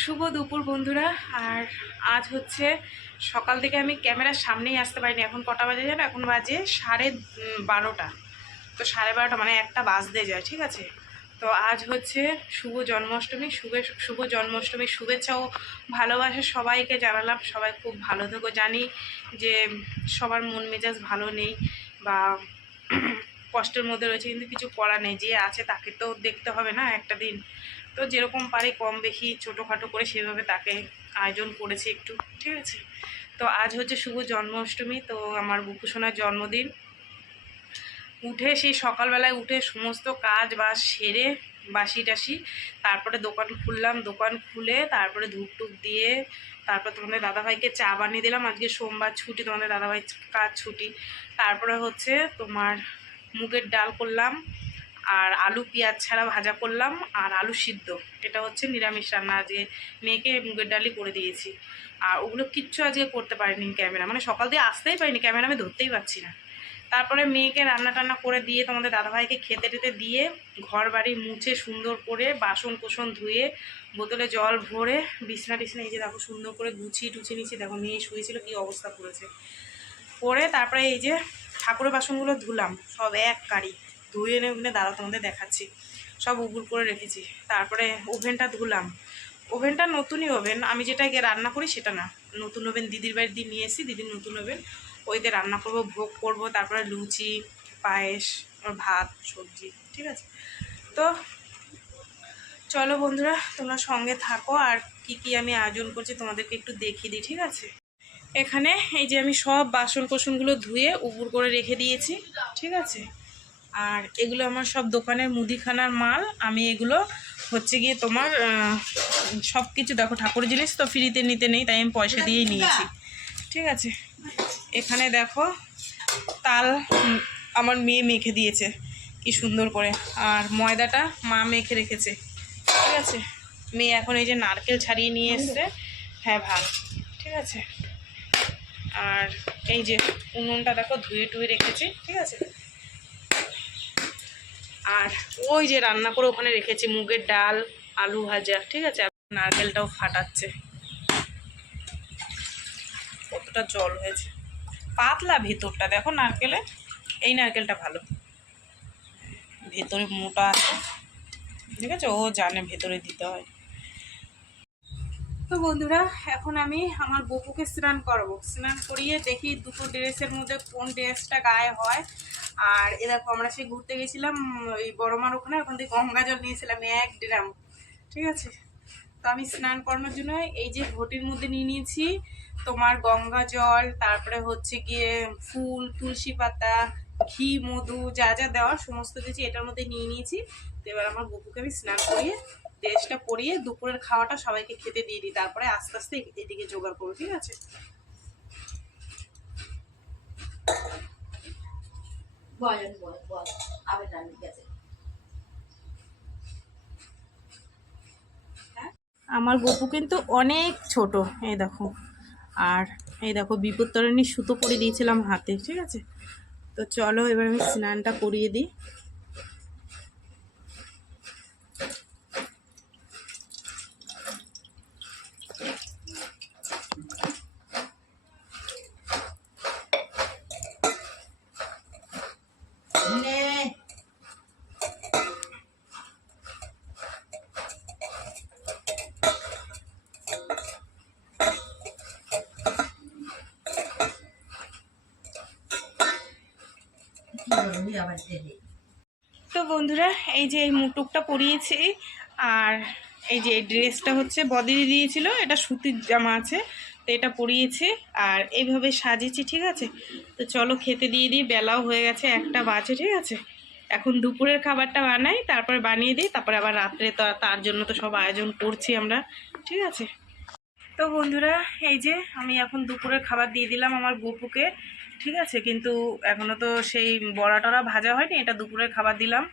শুভ দুপুর বন্ধুরা। আর আজ হচ্ছে সকাল থেকে আমি ক্যামেরার সামনেই আসতে পারিনি। এখন কটা বাজে যাবে? এখন বাজে 12:30। তো 12:30 মানে একটা বাজতে যায়, ঠিক আছে। তো আজ হচ্ছে শুভ জন্মাষ্টমী। শুভ জন্মাষ্টমীর শুভেচ্ছা ও ভালোবাসা সবাইকে জানালাম। সবাই খুব ভালো থেকো। জানি যে সবার মন মেজাজ ভালো নেই বা কষ্টের মধ্যে রয়েছে, কিন্তু কিছু করার নেই। যে আছে তাকে তো দেখতে হবে না একটা দিন। তো যেরকম পারি কম বেশি ছোটোখাটো করে সেভাবে তাকে আয়োজন করেছি একটু, ঠিক আছে। তো আজ হচ্ছে শুভ জন্মাষ্টমী। তো আমার বুকুসোনার জন্মদিন। উঠে সেই সকালবেলায় উঠে সমস্ত কাজ বাজ সেরে বাসি টাসি তারপরে দোকান খুললাম। দোকান খুলে তারপরে ধূপ টুপ দিয়ে তারপর তোমাদের দাদাভাইকে চা বানিয়ে দিলাম। আজকে সোমবার ছুটি, তোমাদের দাদাভাই কাজ ছুটি। তারপরে হচ্ছে তোমার মুগের ডাল করলাম, আর আলু পেঁয়াজ ছাড়া ভাজা করলাম, আর আলু সিদ্ধ। এটা হচ্ছে নিরামিষ রান্না। আজকে মেয়েকে মুগের ডালই করে দিয়েছি। আর ওগুলো কিচ্ছু আজকে করতে পারিনি ক্যামেরা, মানে সকাল দিয়ে আসতেই পারিনি, ক্যামেরা আমি ধরতেই পারছি না। তারপরে মেয়েকে রান্না টান্না করে দিয়ে তোমাদের দাদাভাইকে খেতে টেতে দিয়ে ঘর বাড়ি মুছে সুন্দর করে বাসন কোসন ধুয়ে বোতলে জল ভরে বিছনা টিছনা এই যে দেখো সুন্দর করে গুছিয়ে টুছিয়ে নিচ্ছি। দেখো মেয়ে শুয়েছিল কী অবস্থা করেছে। করে তারপরে এই যে ঠাকুরের বাসনগুলো ধুলাম সব এক কারি, ধুয়ে এনে দাদা তোমাদের দেখাচ্ছি। সব উগুর করে রেখেছি। তারপরে ওভেনটা ধুলাম। ওভেনটা নতুনই ওভেন, আমি যেটা গিয়ে রান্না করি সেটা না, নতুন ওভেন দিদির বাড়ি দিয়ে নিয়ে এসেছি। দিদির নতুন ওভেন, ওইতে রান্না করব, ভোগ করব, তারপরে লুচি পায়েস ভাত সবজি, ঠিক আছে। তো চলো বন্ধুরা তোমরা সঙ্গে থাকো, আর কি কি আমি আয়োজন করছি তোমাদেরকে একটু দেখিয়ে দিই, ঠিক আছে। এখানে এই যে আমি সব বাসন কোসনগুলো ধুয়ে উপুর করে রেখে দিয়েছি, ঠিক আছে। আর এগুলো আমার সব দোকানের মুদিখানার মাল। আমি এগুলো হচ্ছে গিয়ে তোমার সব কিছু দেখো ঠাকুরের জিনিস তো ফ্রিতে নিতে নেই, তাই আমি পয়সা দিয়েই নিয়েছি, ঠিক আছে। এখানে দেখো তাল আমার মেয়ে মেখে দিয়েছে কি সুন্দর করে, আর ময়দাটা মা মেখে রেখেছে, ঠিক আছে। মেয়ে এখন এই যে নারকেল ছাড়িয়ে নিয়ে এসছে, হ্যাঁ ভাগ, ঠিক আছে। আর এই যে উনুনটা দেখো ধুয়ে টুয়ে রেখেছি, ঠিক আছে। আর ওই যে রান্না করে ওখানে রেখেছি মুগের ডাল আলু ভাজা, ঠিক আছে। নারকেলটাও ফাটাচ্ছে, কতটা জল হয়েছে, পাতলা ভেতরটা দেখো নারকেলে। এই নারকেলটা ভালো, ভেতরে মোটা আছে, ঠিক আছে। ও জানে ভেতরে দিতে হয়। তো বন্ধুরা এখন আমি আমার বপুকে স্নান করাবো। স্নান করিয়ে দেখি দুটো ড্রেসের মধ্যে কোন ড্রেসটা গায়ে হয়। আর এ দেখো আমরা সেই ঘুরতে গেছিলাম ওই বড়মার ওখানে, ওখান থেকে গঙ্গা জল নিয়েছিলাম 1 ড্রাম, ঠিক আছে। তো আমি স্নান করানোর জন্য এই যে ঘটির মধ্যে নিয়ে নিয়েছি তোমার গঙ্গা জল, তারপরে হচ্ছে গিয়ে ফুল, তুলসী পাতা, ঘি, মধু, যা যা দেওয়ার সমস্ত কিছু এটার মধ্যে নিয়ে নিয়েছি। তো এবার আমার বপুকে আমি স্নান করিয়ে ড্রেসটা পরিয়ে দুপুরের খাওয়াটা সবাইকে খেতে দিয়ে দিই, তারপরে আস্তে আস্তে এদিকে জোগাড় করবো, ঠিক আছে। আমার গপু কিন্তু অনেক ছোট, এই দেখো। আর এই দেখো বিপত্তরণী সুতো করে দিয়েছিলাম হাতে, ঠিক আছে। তো চলো এবার আমি স্নানটা করিয়ে দিই। তো বন্ধুরা এই যে এই মুটুকটা পরিয়েছি, আর এই যে ড্রেসটা হচ্ছে বদিদি দিয়েছিল, এটা সুতির জামা আছে, তো এটা পরিয়েছি আর এইভাবে সাজিয়েছি, ঠিক আছে। তো চলো খেতে দিয়ে দিই, বেলাও হয়ে গেছে 1টা বাজে, ঠিক আছে। এখন দুপুরের খাবারটা বানাই, তারপরে বানিয়ে দিই, তারপরে আবার রাত্রে তো তার জন্য তো সব আয়োজন করছি আমরা, ঠিক আছে। তো বন্ধুরা এই যে আমি এখন দুপুরের খাবার দিয়ে দিলাম আমার গপুকে, ঠিক আছে। কিন্তু এখনও তো সেই বড়া টড়া ভাজা হয়নি, এটা দুপুরের খাবার দিলাম।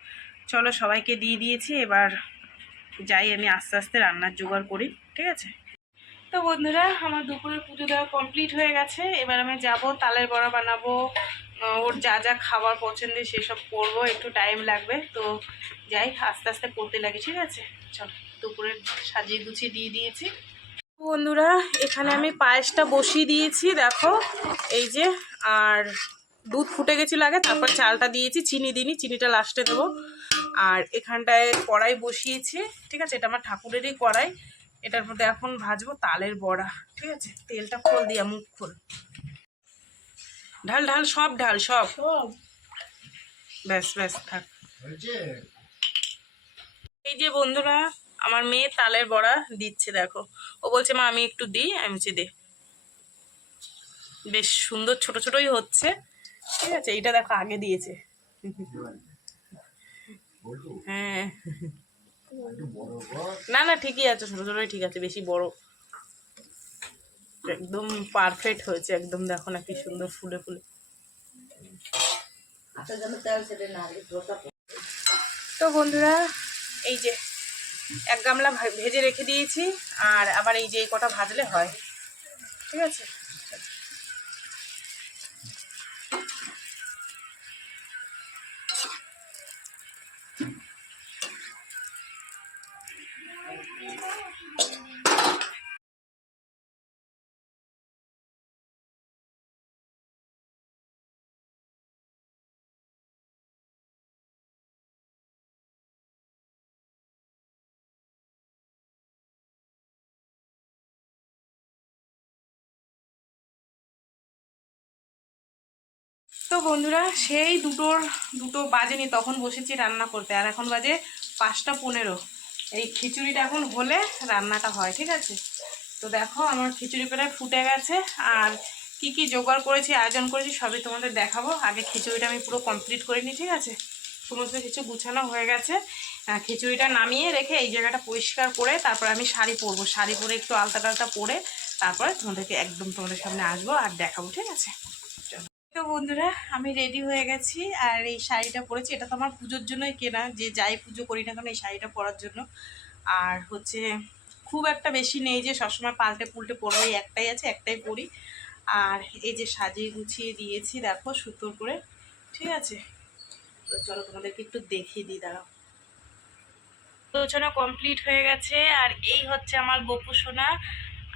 চলো সবাইকে দিয়ে দিয়েছি, এবার যাই আমি আস্তে আস্তে রান্নার জোগাড় করি, ঠিক আছে। তো বন্ধুরা আমার দুপুরের পুজো দেওয়া কমপ্লিট হয়ে গেছে। এবার আমি যাব তালের বড়া বানাবো, ওর যা যা খাবার পছন্দের সেসব করবো, একটু টাইম লাগবে। তো যাই আস্তে আস্তে করতে লাগে, ঠিক আছে। চলো। সুতো করে সাজিয়ে গুছিয়ে দিয়ে দিয়েছি। বন্ধুরা এখানে আমি পায়েসটা বসিয়ে দিয়েছি দেখো, এই যে। আর দুধ ফুটে গেছিল আগে, তারপর চালটা দিয়েছি, চিনি দিইনি, চিনিটা লাস্টে দেবো। আর এখানটায় কড়াই বসিয়েছি, ঠিক আছে, এটা আমার ঠাকুরেরই কড়াই। এটার মধ্যে এখন ভাজবো তালের বড়া, ঠিক আছে। তেলটা খোল দিয়া, মুখ খোল, ঢাল ঢাল সব ঢাল সব, ব্যাস ব্যাস থাক। এই যে বন্ধুরা আমার মেয়ে তালের বড়া দিচ্ছে দেখো, ও বলছে মা আমি একটু দিই, আমি বলছি দে। বেশ সুন্দর ছোট ছোটই হচ্ছে, ঠিক আছে। এইটা দেখো আগে দিয়েছে, হ্যাঁ না না ঠিকই আছে, ছোট ছোটই ঠিক আছে, বেশি বড় একদম পারফেক্ট হয়েছে একদম, দেখো না কি সুন্দর ফুলে ফুলে। তো বন্ধুরা এই যে এক গামলা ভেজে রেখে দিয়েছি, আর আবার এই যে এই কটা ভাজলে হয়, ঠিক আছে। তো বন্ধুরা সেই দুটো বাজেনি তখন বসেছি রান্না করতে, আর এখন বাজে 5টা 15। এই খিচুড়িটা এখন হলে রান্নাটা হয়, ঠিক আছে। তো দেখো আমার খিচুড়ি প্রায় ফুটে গেছে, আর কি কি জোগাড় করেছি, আয়োজন করেছি সবই তোমাদের দেখাবো। আগে খিচুড়িটা আমি পুরো কমপ্লিট করে নিই, ঠিক আছে। সমস্ত কিছু গুছানো হয়ে গেছে, খিচুড়িটা নামিয়ে রেখে এই জায়গাটা পরিষ্কার করে তারপর আমি শাড়ি পরবো, শাড়ি পরে একটু আলতা টালতা পরে তারপরে তোমাদেরকে একদম তোমাদের সামনে আসবো আর দেখাবো, ঠিক আছে। তো বন্ধুরা আমি রেডি হয়ে গেছি, আর এই শাড়িটা পরেছি, এটা তো আমার পুজোর জন্যই কেনা, যে যাই পুজো করি না কেন এই শাড়িটা পরার জন্য। আর হচ্ছে খুব একটা বেশি নেই যে সবসময় পাল্টে পুল্টে পরবো, এই একটাই আছে, একটাই পরি। আর এই যে সাজিয়ে গুছিয়ে দিয়েছি দেখো সুতোর করে, ঠিক আছে। তো চলো তোমাদেরকে একটু দেখিয়ে দিই, দাঁড়াও। আলোচনা কমপ্লিট হয়ে গেছে, আর এই হচ্ছে আমার গোপু সোনা।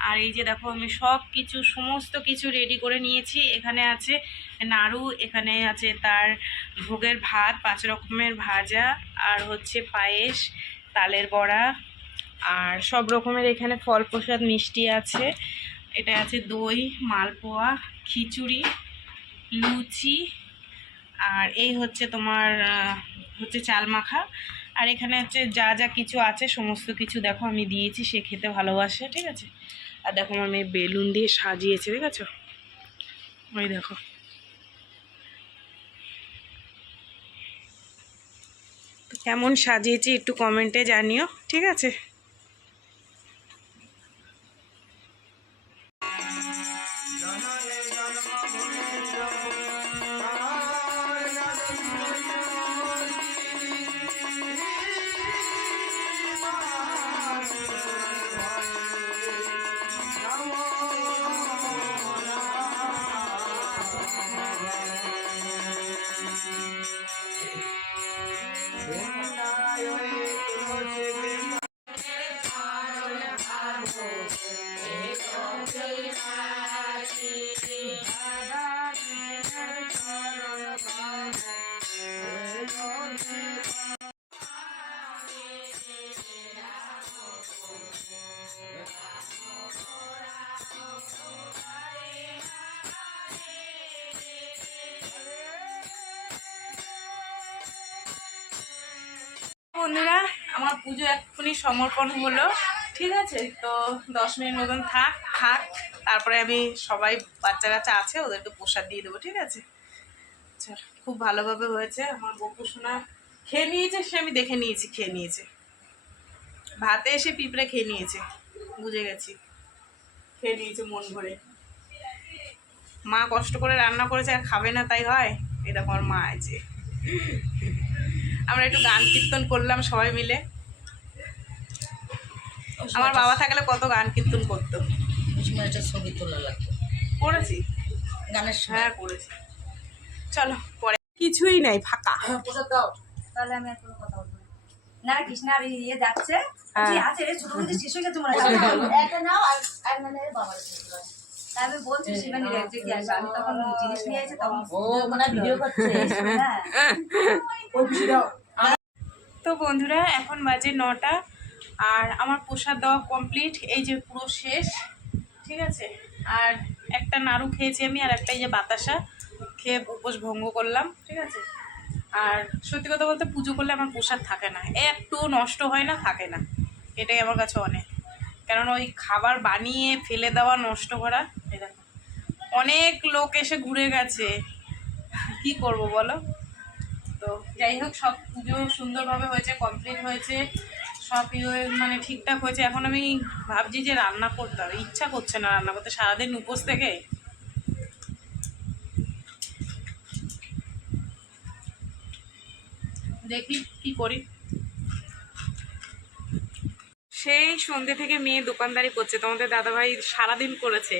আর এই যে দেখো আমি সব কিছু সমস্ত কিছু রেডি করে নিয়েছি। এখানে আছে নাড়ু, এখানে আছে তার ভোগের ভাত, 5 রকমের ভাজা, আর হচ্ছে পায়েস, তালের বড়া, আর সব রকমের এখানে ফল প্রসাদ মিষ্টি আছে। এটা আছে দই, মালপোয়া, খিচুড়ি, লুচি, আর এই হচ্ছে তোমার হচ্ছে চাল মাখা। আর এখানে হচ্ছে যা যা কিছু আছে সমস্ত কিছু দেখো আমি দিয়েছি, সে খেতে ভালোবাসে, ঠিক আছে। আর দেখো আমার মেয়ে বেলুন দিয়ে সাজিয়েছে, ঠিক আছে, ওই দেখো। তো কেমন সাজিয়েছি একটু কমেন্টে জানিও, ঠিক আছে। বন্ধুরা আমার পুজো এক্ষুনি সমর্পণ হলো, ঠিক আছে। তো 10 মিনিট মতন থাক, তারপরে আমি সবাই বাচ্চা কাচ্চা আছে ওদেরকে প্রসাদ দিয়ে দেবো, ঠিক আছে। চল, খুব ভালোভাবে হয়েছে, আমার বকু সোনা খেয়ে নিয়েছে, সে আমি দেখে নিয়েছি খেয়ে নিয়েছে, ভাতে এসে পিঁপড়ে খেয়ে নিয়েছে, বুঝে গেছি, খেয়ে নিয়েছে মন ভরে। মা কষ্ট করে রান্না করেছে আর খাবে না তাই হয়, এটা আমার মা আছে। আমরা একটু গান কীর্তন করলাম সবাই মিলে, আমার বাবা থাকলে কত গান কীর্তন করতো। একটা ছবি তোলা লাগতো, করেছি গানের হ্যাঁ করেছি। চলো পরে কিছুই নাই, ফাঁকা। প্রসাদ দাও, তাহলে আমি আর কোনো কথা বলবো না। না কৃষ্ণা আর ইয়ে যাচ্ছে হ্যাঁ। বলছি, আছে রে ছোট বলতে শেষ হয়ে গেছে মনে হয় একটা নাও আর মানে বাবার তাই আমি বলছি শিবানী রেঞ্জে কি আসবে আমি তখন জিনিস নিয়ে এসে তখন ও মানে ভিডিও করছে হ্যাঁ তো বন্ধুরা এখন বাজে 9টা আর আমার প্রসাদ দেওয়া কমপ্লিট, এই যে পুরো শেষ, ঠিক আছে। আর একটা নাড়ু খেয়েছি আমি, আর একটা এই যে বাতাসা খেয়ে উপোস ভঙ্গ করলাম, ঠিক আছে। আর সত্যি কথা বলতে পুজো করলে আমার প্রসাদ থাকে না, একটু নষ্ট হয় না, থাকে না, এটাই আমার কাছে অনেক। কারণ ওই খাবার বানিয়ে ফেলে দেওয়া, নষ্ট করা, এটা অনেক লোক এসে ঘুরে গেছে, কি করব বলো। তো যাই হোক, সব পুজো সুন্দরভাবে হয়েছে, কমপ্লিট হয়েছে, সব মানে ঠিকঠাক হয়েছে। এখন আমি ভাবছি যে রান্না করতে হবে, ইচ্ছা করছে না রান্না করতে, সারাদিন উপোস থেকে। দেখি কি করি। সেই সন্ধ্যে থেকে মেয়ে দোকানদারি করছে, তোমাদের দাদাভাই সারাদিন করেছে,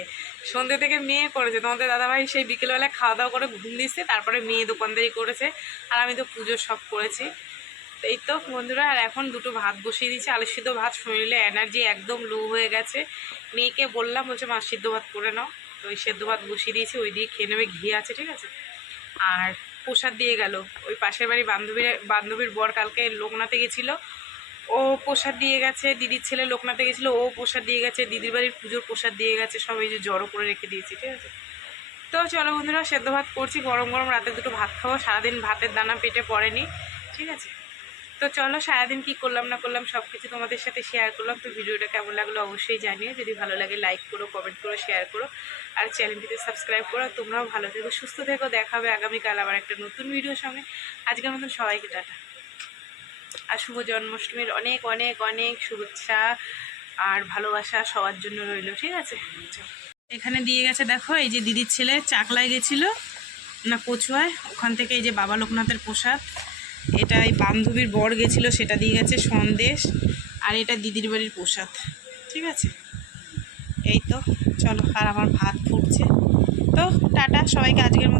সন্ধ্যে থেকে মেয়ে করেছে, তোমাদের দাদাভাই সেই বিকেলবেলায় খাওয়া দাওয়া করে ঘুম দিচ্ছে, তারপরে মেয়ে দোকানদারি করেছে, আর আমি তো পুজো সব করেছি। এই তো বন্ধুরা, আর এখন দুটো ভাত বসিয়ে দিয়েছি, আলু সিদ্ধ ভাত, শরীরে এনার্জি একদম লো হয়ে গেছে। মেয়েকে বললাম, বলছে মা সিদ্ধ ভাত করে নাও, তো ওই সেদ্ধ ভাত বসিয়ে দিয়েছি, ওই দিয়ে খেয়ে নেবে, ঘি আছে, ঠিক আছে। আর প্রসাদ দিয়ে গেল ওই পাশের বাড়ি বান্ধবীর বর কালকে লোকনাথে গেছিলো, ও প্রসাদ দিয়ে গেছে, দিদির ছেলে লোকনাথে গেছিলো, ও প্রসাদ দিয়ে গেছে, দিদির বাড়ির পুজোর প্রসাদ দিয়ে গেছে, সব এই যে জড়ো করে রেখে দিয়েছি, ঠিক আছে। তো চলো বন্ধুরা, সেদ্ধ ভাত করছি, গরম গরম রাতে দুটো ভাত খাবো, সারাদিন ভাতের দানা পেটে পড়েনি, ঠিক আছে। তো চলো, সারাদিন কী করলাম না করলাম সব কিছু তোমাদের সাথে শেয়ার করলাম। তো ভিডিওটা কেমন লাগলো অবশ্যই জানিও, যদি ভালো লাগে লাইক করো, কমেন্ট করো, শেয়ার করো, আর চ্যানেলটিতে সাবস্ক্রাইব করো। তোমরাও ভালো থেকো, সুস্থ থেকো, দেখা হবে আগামীকাল আবার একটা নতুন ভিডিওর সঙ্গে। আজকের মতন সবাইকে টাটা, আর শুভ জন্মাষ্টমীর অনেক অনেক অনেক শুভেচ্ছা আর ভালোবাসা সবার জন্য রইল, ঠিক আছে। এখানে দিয়ে গেছে, দেখো এই যে দিদির ছেলে চাকলায় গেছিল না কচুয়ায়, ওখান থেকে এই যে বাবা লোকনাথের প্রসাদ, এটা এই বান্ধবীর বর গেছিল, সেটা দিয়ে গেছে সন্দেশ, আর এটা দিদির বাড়ির প্রসাদ, ঠিক আছে। এই তো চলো, আর আমার ভাত ফুটছে। তো টাটা সবাইকে, আজকের মতো।